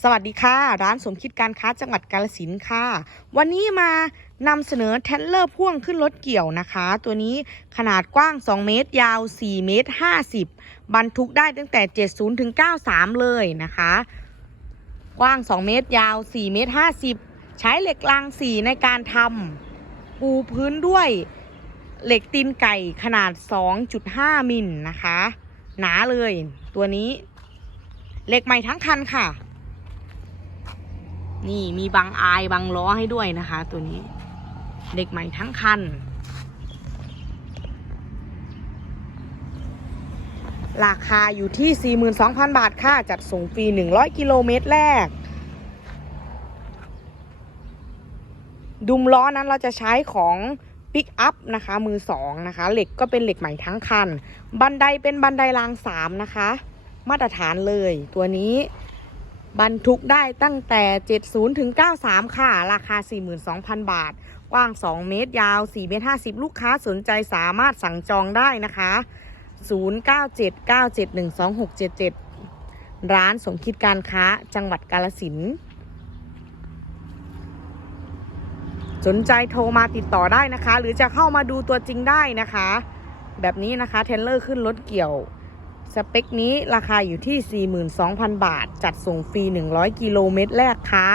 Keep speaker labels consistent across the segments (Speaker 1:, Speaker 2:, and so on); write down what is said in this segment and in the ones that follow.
Speaker 1: สวัสดีค่ะ ร้านสมคิดการค้าจังหวัดกาลสินค่ะ วันนี้มานำเสนอเทรลเลอร์พ่วงขึ้นรถเกี่ยวนะคะ ตัวนี้ขนาดกว้าง 2 เมตร ยาว 4 เมตร 50 บรรทุกได้ตั้งแต่ 70 ถึง 93 เลยนะคะ กว้าง 2 เมตร ยาว 4 เมตร 50 ใช้เหล็กรางสีในการทำปูพื้นด้วยเหล็กตีนไก่ขนาด 2.5 มิลนะคะ หนาเลย ตัวนี้เหล็กใหม่ทั้งคันค่ะ นี่มีบางอายบางล้อให้ด้วยนะคะ ตัวนี้เหล็กใหม่ทั้งคัน ราคาอยู่ที่ 42,000 บาทค่ะ จัดส่งฟรี 100 กิโลเมตรแรก ดุมล้อนั้นเราจะใช้ของปิกอัพนะคะ มือสองนะคะ เหล็กก็เป็นเหล็กใหม่ทั้งคัน บันไดเป็นบันไดรางสามนะคะ มาตรฐานเลยตัวนี้ บรรทุกได้ตั้งแต่ 70ถึง93 ค่ะ ราคา 42,000 บาท กว้าง 2 เมตร ยาว 4 เมตร 50 ลูกค้าสนใจสามารถสั่งจองได้นะคะ 0979712677 ร้านสมคิดการค้าจังหวัดกาลสินสนใจโทรมาติดต่อได้นะคะ หรือจะเข้ามาดูตัวจริงได้นะคะ แบบนี้นะคะเทรลเลอร์ขึ้นรถเกี่ยว สเปคนี้ราคาอยู่ที่ 42,000 บาท จัดส่งฟรี 100 กิโลเมตรแรกค่ะ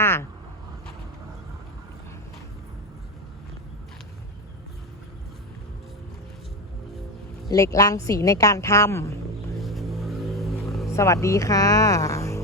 Speaker 1: เหล็กรางสีในการทำ สวัสดีค่ะ